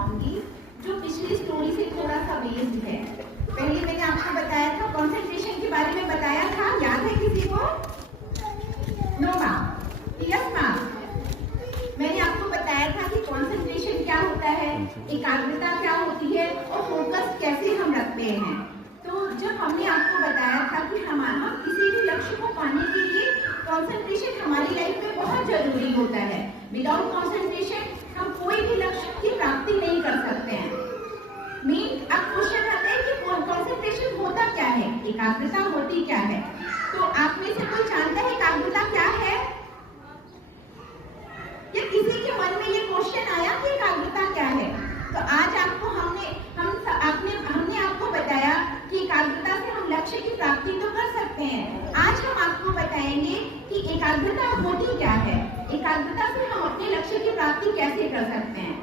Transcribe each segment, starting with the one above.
बताऊंगी जो पिछली स्टोरी से थोड़ा सा बेस्ड है। पहले मैंने आपको बताया था कंसंट्रेशन के बारे में बताया था, याद है किसी को? No ma'am, yes ma'am. मैंने आपको बताया था कि कंसंट्रेशन क्या होता है, एकाग्रता क्या होती है और फोकस कैसे हम रखते हैं। तो जब हमने आपको बताया था कि हम किसी भी लक्ष्य को पाने के लिए कंसंट्रेशन हमारी लाइफ में बहुत जरूरी होता है। विदाउट कंसंट्रेशन हम कोई भी लक्ष्य की प्राप्ति नहीं कर सकते हैं। अब क्वेश्चन आता है कि कंसंट्रेशन होता क्या है, एकाग्रता होती क्या है। तो आप में से कोई जानता है एकाग्रता क्या है? या किसी के मन में ये क्वेश्चन आया कि एकाग्रता क्या है? तो आज आपको हमने आपको बताया कि एकाग्रता से हम लक्ष्य की प्राप्ति तो कर सकते हैं। आज हम आपको बताएंगे कि एकाग्रता होती क्या है, एकाग्रता से हम अपने लक्ष्य की प्राप्ति कैसे कर सकते हैं।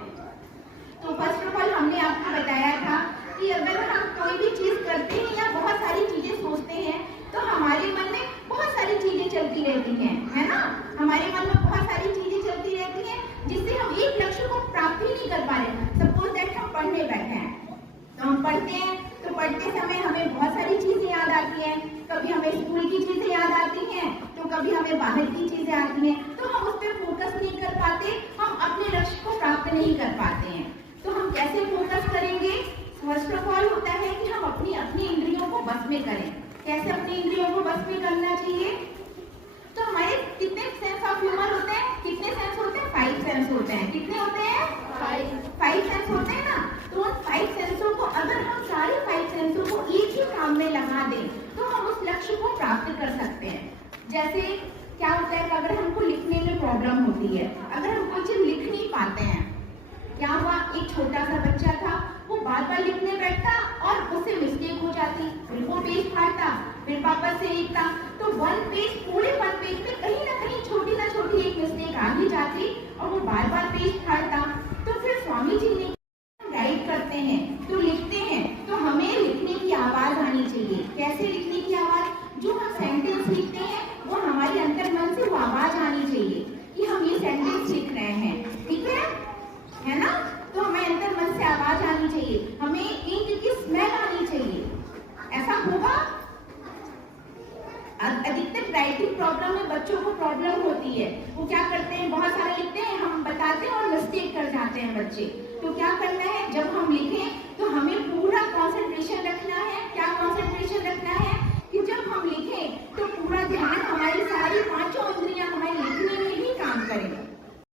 तो फर्स्ट ऑफ ऑल हमने आपको बताया था कि अगर हम कोई भी चीज करते हैं या बहुत सारी चीजें सोचते हैं तो हमारे मन में बहुत सारी चीजें चलती रहती हैं, है ना? हमारे मन में बहुत सारी चीजें चलती रहती हैं जिससे हम एक लक्ष्य को प्राप्त ही नहीं कर पा रहे। सपोज दैट हम पढ़ने बैठे हैं, तो हम पढ़ते हैं, तो पढ़ते समय हमें बहुत सारी चीजें याद आती हैं। कभी हमें स्कूल की चीजें याद आती हैं, तो कभी हमें बाहर की चीजें आती हैं, तो हम उस पर फोकस नहीं कर पाते, हम अपने लक्ष्य को प्राप्त नहीं कर पाते हैं। तो हम कैसे फोकस करेंगे? फर्स्ट ऑफ ऑल होता है कि हम अपनी इंद्रियों को बस में करें। कैसे अपनी इंद्रियों को बस में करना चाहिए? तो हमारे कितने सेंस ऑफ ह्यूमर होते हैं? कितने सेंस होते हैं? 5 सेंस होते हैं। कितने होते हैं? 5 सेंस होते हैं ना। तो उन 5 सेंसों को अगर हम सारे 5 सेंसों को एक ही काम में लगा दें तो हम उस लक्ष्य को प्राप्त कर सकते हैं। जैसे क्या होता है कि अगर हमको लिखने में प्रॉब्लम होती है, अगर हम कोई चीज लिख नहीं पाते हैं, क्या हुआ, एक छोटा सा बच्चा था, वो बार बार लिखने बैठता और उससे मिस्टेक हो जाती, फिर वो पेज फाड़ता, फिर वापस से लिखता, तो पूरे वन पेज में कहीं ना कहीं छोटी ना छोटी एक मिस्टेक आ ही जाती और वो बार बार पेज फाड़ता। तो फिर स्वामी जी ने गाइड करते हैं, तो लिखते हैं, तो हमें लिखने की आवाज आनी चाहिए। कैसे लिखने की आवाज? जो हम सेंटेंस लिखते हैं वो हमारे अंतर मन से वो आवाज आनी चाहिए कि हम ये सेंटेंस लिख रहे हैं, ठीक है ना? तो हमें अंतर मन से आवाज आनी चाहिए, हमें इंक की स्मेल आनी चाहिए। ऐसा होगा? अधिकतर राइटिंग प्रॉब्लम में बच्चों को प्रॉब्लम होती है। वो क्या करते हैं, बहुत सारे लिखते हैं, हम बताते हैं और मिस्टेक कर जाते हैं बच्चे। तो क्या करना है, जब हम लिखें तो हमें पूरा कंसंट्रेशन रखना है। क्या कंसंट्रेशन रखना है? कि जब हम लिखें तो पूरा ध्यान हमारी सारी 5 इंद्रियों